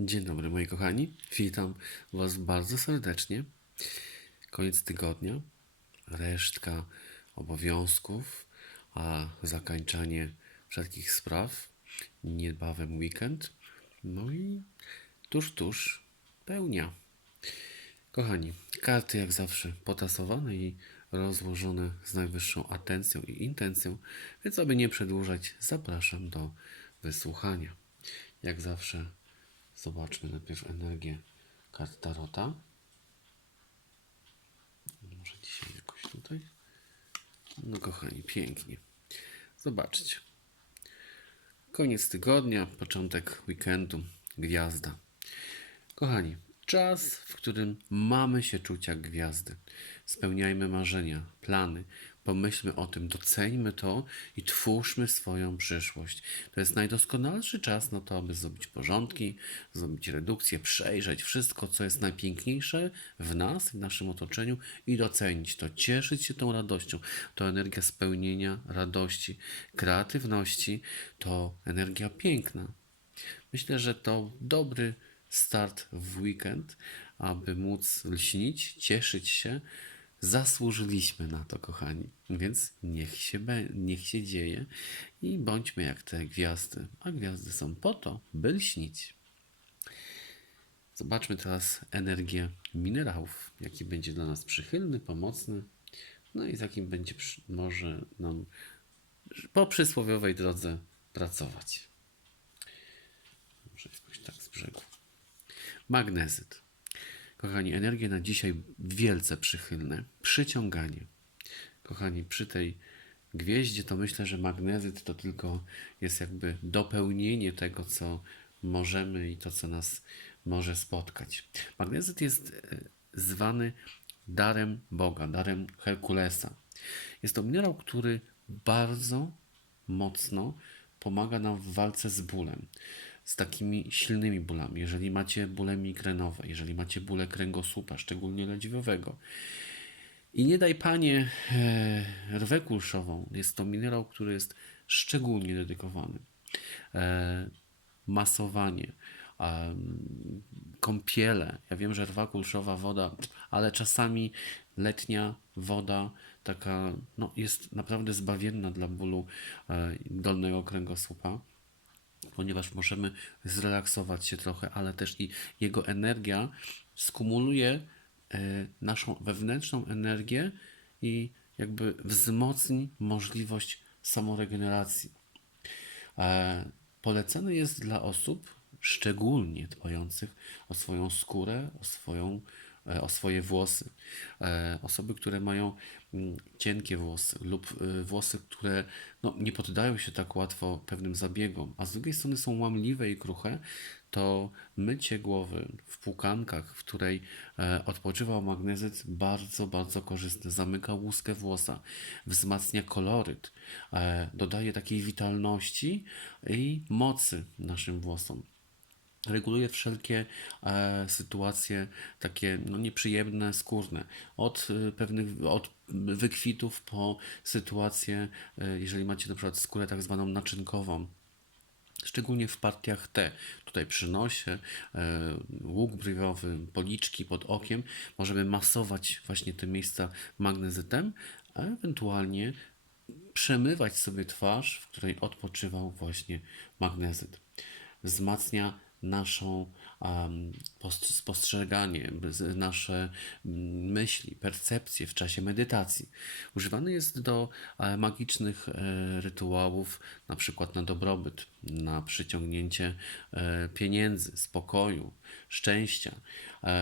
Dzień dobry moi kochani, witam Was bardzo serdecznie. Koniec tygodnia, resztka obowiązków, a zakończenie wszelkich spraw, niebawem weekend, no i tuż, tuż pełnia. Kochani, karty jak zawsze potasowane i rozłożone z najwyższą atencją i intencją, więc aby nie przedłużać, zapraszam do wysłuchania. Jak zawsze zobaczmy najpierw energię kart Tarota. Może dzisiaj jakoś tutaj. No kochani, pięknie. Zobaczcie. Koniec tygodnia, początek weekendu, gwiazda. Kochani, czas, w którym mamy się czuć jak gwiazdy. Spełniajmy marzenia, plany, pomyślmy o tym, doceńmy to i twórzmy swoją przyszłość. To jest najdoskonalszy czas na to, aby zrobić porządki, zrobić redukcję, przejrzeć wszystko, co jest najpiękniejsze w nas, w naszym otoczeniu i docenić to, cieszyć się tą radością. To energia spełnienia, radości, kreatywności, to energia piękna. Myślę, że to dobry start w weekend, aby móc lśnić, cieszyć się. Zasłużyliśmy na to, kochani. Więc niech się, niech się dzieje i bądźmy jak te gwiazdy. A gwiazdy są po to, by lśnić. Zobaczmy teraz energię minerałów, jaki będzie dla nas przychylny, pomocny, no i z jakim będzie może nam po przysłowiowej drodze pracować. Może jakoś tak z brzegu. Magnezyt. Kochani, energie na dzisiaj wielce przychylne. Przyciąganie. Kochani, przy tej gwieździe to myślę, że magnezyt to tylko jest jakby dopełnienie tego, co możemy i to, co nas może spotkać. Magnezyt jest e, zwany darem Boga, darem Herkulesa. Jest to minerał, który bardzo mocno pomaga nam w walce z bólem, z takimi silnymi bólami. Jeżeli macie bóle migrenowe, jeżeli macie bóle kręgosłupa, szczególnie lędźwiowego. I nie daj panie e, rwę kulszową. Jest to minerał, który jest szczególnie dedykowany. E, masowanie, kąpiele. Ja wiem, że rwa kulszowa woda, ale czasami letnia woda taka no, jest naprawdę zbawienna dla bólu e, dolnego kręgosłupa ponieważ możemy zrelaksować się trochę, ale też i jego energia skumuluje e, naszą wewnętrzną energię i jakby wzmocni możliwość samoregeneracji. E, Polecany jest dla osób szczególnie dbających o swoją skórę, o, swoją, o swoje włosy. E, Osoby, które mają mm, cienkie włosy lub e, włosy, które no, nie poddają się tak łatwo pewnym zabiegom, a z drugiej strony są łamliwe i kruche, to mycie głowy w płukankach, w której e, odpoczywał magnezyt, bardzo, bardzo korzystne. Zamyka łuskę włosa, wzmacnia koloryt, e, dodaje takiej witalności i mocy naszym włosom reguluje wszelkie e, sytuacje takie no, nieprzyjemne, skórne. Od e, pewnych, od wykwitów po sytuacje, e, jeżeli macie na przykład skórę tak zwaną naczynkową, szczególnie w partiach T. Tutaj przy nosie, e, łuk brwiowy, policzki pod okiem. Możemy masować właśnie te miejsca magnezytem, a ewentualnie przemywać sobie twarz, w której odpoczywał właśnie magnezyt. Wzmacnia naszą post- spostrzeganie, nasze myśli, percepcje w czasie medytacji. Używany jest do e, magicznych e, rytuałów, na przykład na dobrobyt, na przyciągnięcie e, pieniędzy, spokoju, szczęścia.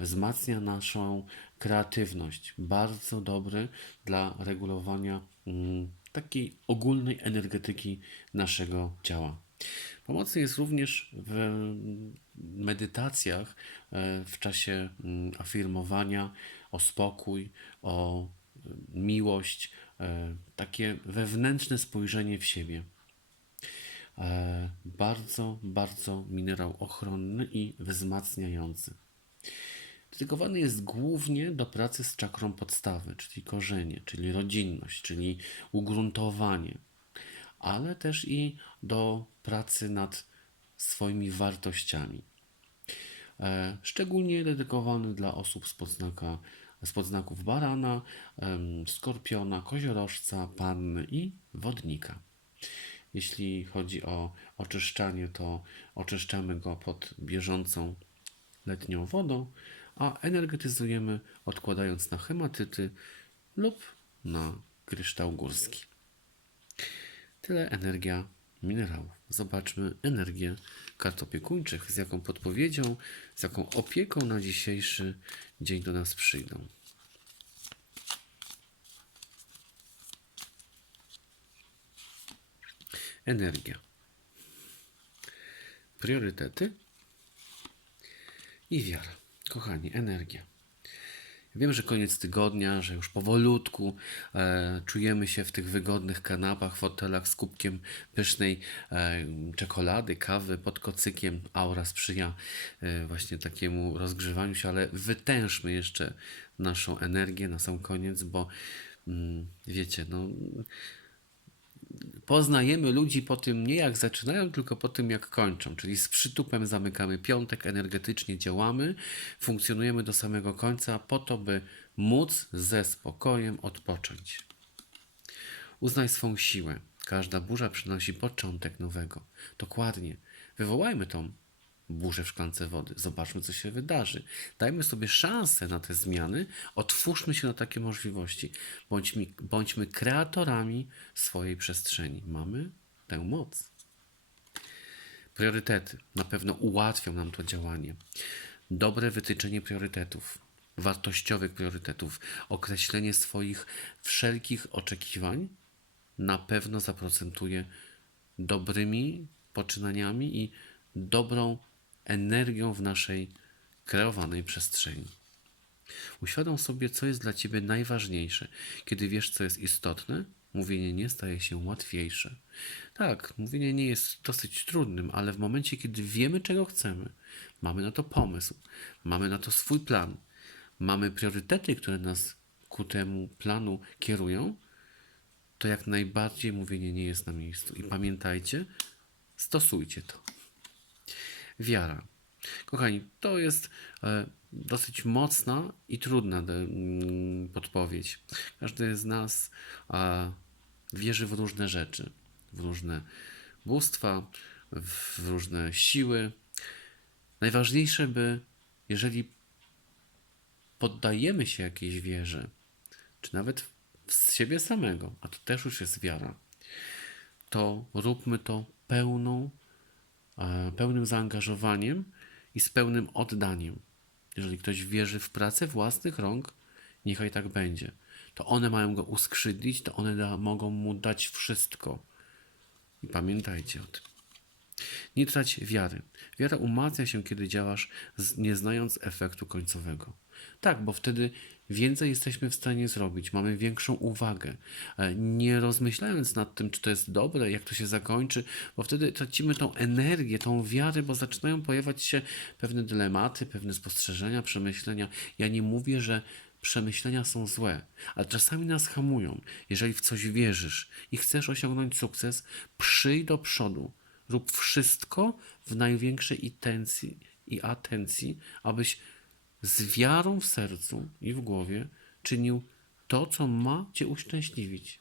Wzmacnia naszą kreatywność. Bardzo dobry dla regulowania takiej ogólnej energetyki naszego ciała. Pomocny jest również w medytacjach e, w czasie mm, afirmowania o spokój, o e, miłość, e, takie wewnętrzne spojrzenie w siebie. Bardzo, bardzo minerał ochronny i wzmacniający. Dedykowany jest głównie do pracy z czakrą podstawy, czyli korzenie, czyli rodzinność, czyli ugruntowanie, ale też i do pracy nad swoimi wartościami. e, szczególnie dedykowany dla osób z podznaka, z podznaków barana, skorpiona, koziorożca, panny i wodnika. Jeśli chodzi o oczyszczanie, to oczyszczamy go pod bieżącą letnią wodą, a energetyzujemy odkładając na hematyty lub na kryształ górski. Tyle energia minerałów. Zobaczmy energię kart opiekuńczych, z jaką podpowiedzią, z jaką opieką na dzisiejszy dzień do nas przyjdą. Energia. Priorytety i wiara. Kochani, energia. Wiem, że koniec tygodnia, że już powolutku e, czujemy się w tych wygodnych kanapach, fotelach z kubkiem pysznej e, czekolady, kawy pod kocykiem. Aura sprzyja e, właśnie takiemu rozgrzewaniu się, ale wytężmy jeszcze naszą energię na sam koniec, bo mm, wiecie, no poznajemy ludzi po tym nie jak zaczynają, tylko po tym jak kończą. Czyli z przytupem zamykamy piątek, energetycznie działamy, funkcjonujemy do samego końca po to, by móc ze spokojem odpocząć. Uznaj swą siłę. Każda burza przynosi początek nowego. Dokładnie. Wywołajmy tą burzę w szklance wody. Zobaczmy, co się wydarzy. Dajmy sobie szansę na te zmiany. Otwórzmy się na takie możliwości. Bądźmy, bądźmy kreatorami swojej przestrzeni. Mamy tę moc. Priorytety na pewno ułatwią nam to działanie. Dobre wytyczenie priorytetów, wartościowych priorytetów, określenie swoich wszelkich oczekiwań na pewno zaprocentuje dobrymi poczynaniami i dobrą energią w naszej kreowanej przestrzeni. Uświadom sobie, co jest dla ciebie najważniejsze. Kiedy wiesz, co jest istotne, mówienie nie staje się łatwiejsze. Tak, mówienie nie jest dosyć trudnym, ale w momencie, kiedy wiemy, czego chcemy, mamy na to pomysł, mamy na to swój plan, mamy priorytety, które nas ku temu planu kierują, to jak najbardziej mówienie nie jest na miejscu. I pamiętajcie, stosujcie to. Wiara. Kochani, to jest e, dosyć mocna i trudna mm, podpowiedź. Każdy z nas e, wierzy w różne rzeczy, w różne bóstwa, w różne siły. Najważniejsze, by jeżeli poddajemy się jakiejś wierze, czy nawet z siebie samego, a to też już jest wiara, to róbmy to pełną pełnym zaangażowaniem i z pełnym oddaniem. Jeżeli ktoś wierzy w pracę własnych rąk, niechaj tak będzie. To one mają go uskrzydlić, to one da, mogą mu dać wszystko. I pamiętajcie o tym. Nie trać wiary. Wiara umacnia się, kiedy działasz, nie znając efektu końcowego. Tak, bo wtedy więcej jesteśmy w stanie zrobić, mamy większą uwagę, e, nie rozmyślając nad tym, czy to jest dobre, jak to się zakończy, bo wtedy tracimy tą energię, tą wiarę, bo zaczynają pojawiać się pewne dylematy, pewne spostrzeżenia, przemyślenia. Ja nie mówię, że przemyślenia są złe, ale czasami nas hamują. Jeżeli w coś wierzysz i chcesz osiągnąć sukces, przyjdź do przodu. Rób wszystko w największej intencji i atencji, abyś z wiarą w sercu i w głowie czynił to, co ma Cię uszczęśliwić.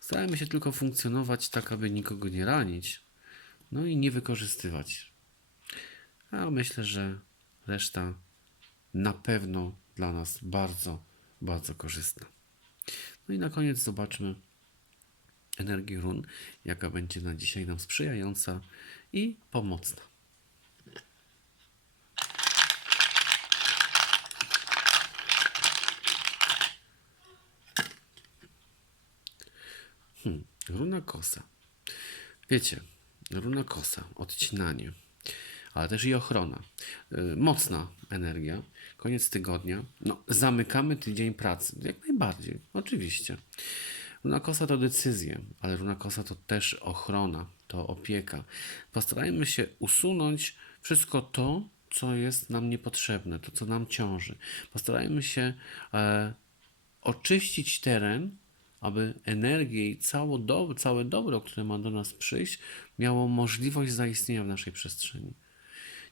Starajmy się tylko funkcjonować tak, aby nikogo nie ranić, no i nie wykorzystywać. A myślę, że reszta na pewno dla nas bardzo, bardzo korzystna. No i na koniec zobaczmy energię run, jaka będzie na dzisiaj nam sprzyjająca i pomocna. Hmm, runa kosa. Wiecie, runa kosa, odcinanie, ale też i ochrona. Yy, mocna energia. Koniec tygodnia. No, zamykamy tydzień pracy. Jak najbardziej, oczywiście. Runa kosa to decyzje, ale runa kosa to też ochrona, to opieka. Postarajmy się usunąć wszystko to, co jest nam niepotrzebne, to, co nam ciąży. Postarajmy się e, oczyścić teren, aby energię i cało do, całe dobro, które ma do nas przyjść, miało możliwość zaistnienia w naszej przestrzeni.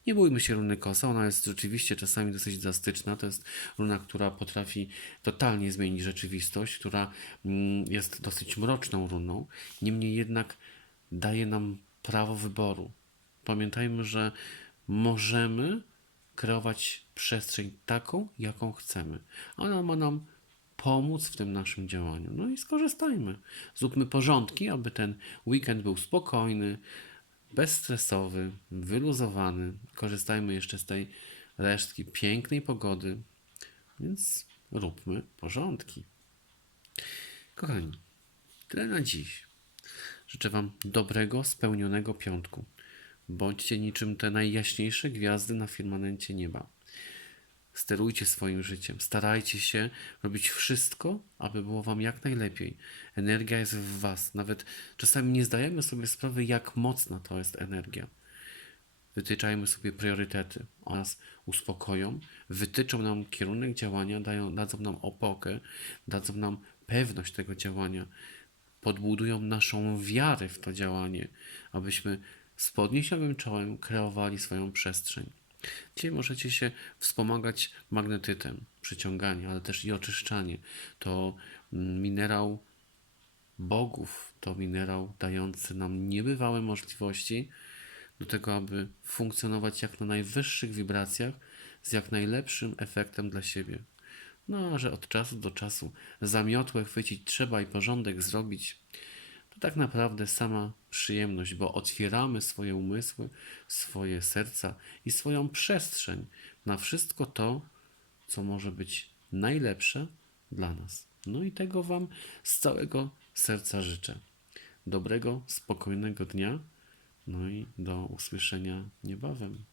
Nie bójmy się runy kosa, ona jest rzeczywiście czasami dosyć drastyczna. To jest runa, która potrafi totalnie zmienić rzeczywistość, która mm, jest dosyć mroczną runą. Niemniej jednak daje nam prawo wyboru. Pamiętajmy, że możemy kreować przestrzeń taką, jaką chcemy. Ona ma nam pomóc w tym naszym działaniu. No i skorzystajmy. Zróbmy porządki, aby ten weekend był spokojny, bezstresowy, wyluzowany. Korzystajmy jeszcze z tej resztki pięknej pogody. Więc róbmy porządki. Kochani, tyle na dziś. Życzę Wam dobrego, spełnionego piątku. Bądźcie niczym te najjaśniejsze gwiazdy na firmamencie nieba. Sterujcie swoim życiem. Starajcie się robić wszystko, aby było Wam jak najlepiej. Energia jest w Was. Nawet czasami nie zdajemy sobie sprawy, jak mocna to jest energia. Wytyczajmy sobie priorytety. One nas uspokoją, wytyczą nam kierunek działania, dają, dadzą nam opokę, dadzą nam pewność tego działania, podbudują naszą wiarę w to działanie, abyśmy z podniesionym czołem kreowali swoją przestrzeń. Dzisiaj możecie się wspomagać magnetytem, przyciąganie, ale też i oczyszczanie. To minerał bogów, to minerał dający nam niebywałe możliwości do tego, aby funkcjonować jak na najwyższych wibracjach z jak najlepszym efektem dla siebie. No, a że od czasu do czasu zamiotłe chwycić trzeba i porządek zrobić, to tak naprawdę sama przyjemność, bo otwieramy swoje umysły, swoje serca i swoją przestrzeń na wszystko to, co może być najlepsze dla nas. No i tego Wam z całego serca życzę. Dobrego, spokojnego dnia. No i do usłyszenia niebawem.